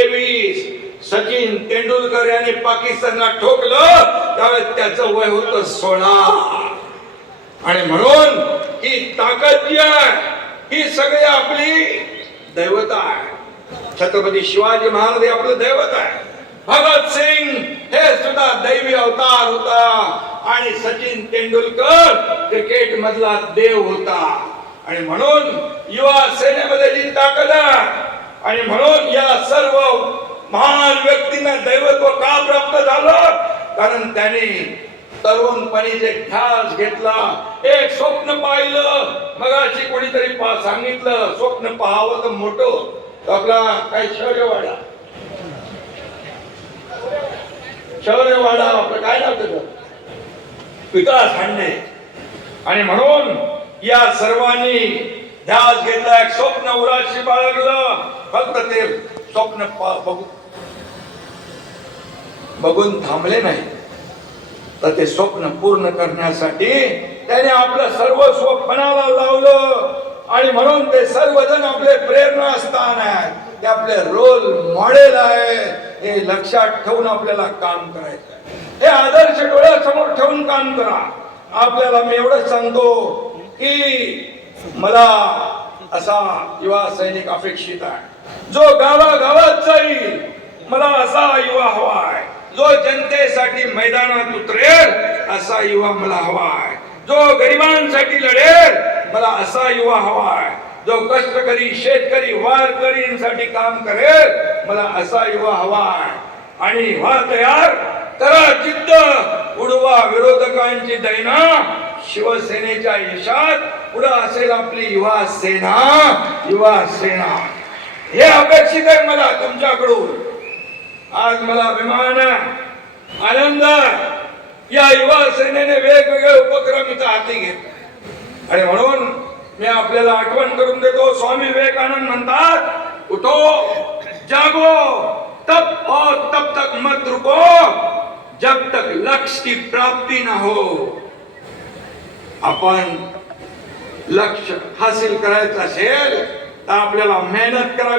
1923 सचिन तेंडुलकर यांनी पाकिस्तानला ठोकलं त्यावेळेस त्याचं वय होतं 16. आणि म्हणून ही ताकद जी आहे ही सगळी आपली दैवत आहे. छत्रपती शिवाजी महाराज हे आपलं दैवत आहे. भगतसिंग हे सुद्धा दैवी अवतार होता आणि सचिन तेंडुलकर क्रिकेट मधला देव होता. आणि म्हणून युवा सेनेमध्ये जी ताकद आहे आणि म्हणून या सर्व महान व्यक्तींना दैवत्व का प्राप्त झालं कारण त्यांनी तरुणपणीचे ध्यास घेतला. एक स्वप्न पाहिलं. मगाशी कोणीतरी सांगितलं स्वप्न पाहावं तर मोठं आपला काय शौर्यवाडा आपलं काय नाव त्याचं विकास हांडे. आणि म्हणून या सर्वांनी ध्यास घेतला. एक स्वप्न उराशी बाळगलं. फक्त ते स्वप्न बघून थांबले नाही तर ते स्वप्न पूर्ण करण्यासाठी त्याने आपलं सर्वस्व पणाला लावलं. आणि म्हणून ते सर्वजण आपले प्रेरणास्थान आहेत. ते आपले रोल मॉडेल आहे. हे लक्षात ठेवून आपल्याला काम करायचं आहे. हे आदर्श डोळ्यासमोर ठेवून काम करा. आपल्याला मी एवढंच सांगतो की मला असा युवा सैनिक अपेक्षित आहे जो गावागावात जाईल. मला असा युवा हवा आहे जो जनतेसाठी मैदानात उतरेल. असा युवा मला हवा आहे जो गरिबांसाठी लढेल. मला असा युवा हवा आहे जो कष्टकरी शेतकरी वारकरींसाठी काम करेल. मला असा युवा हवा आहे. आणि व्हा तयार करा जिद्द उडवा विरोधकांची दैना. शिवसेनेच्या यशात पुढे असेल आपली युवा सेना. युवा सेना हे अपेक्षित आहे मला तुमच्याकडून. आज मला अभिमान आनंद या युवा सेनेने वेगवेगळे उपक्रम इथं हाती घेतले. आणि म्हणून मी आपल्याला आठवण करून देतो स्वामी विवेकानंद म्हणतात उठो जागो तब और तब तक मत रुको जब तक लक्ष्य की प्राप्ति ना हो. आपण लक्ष्य हासिल करायचं असेल तर आपल्याला मेहनत करावी.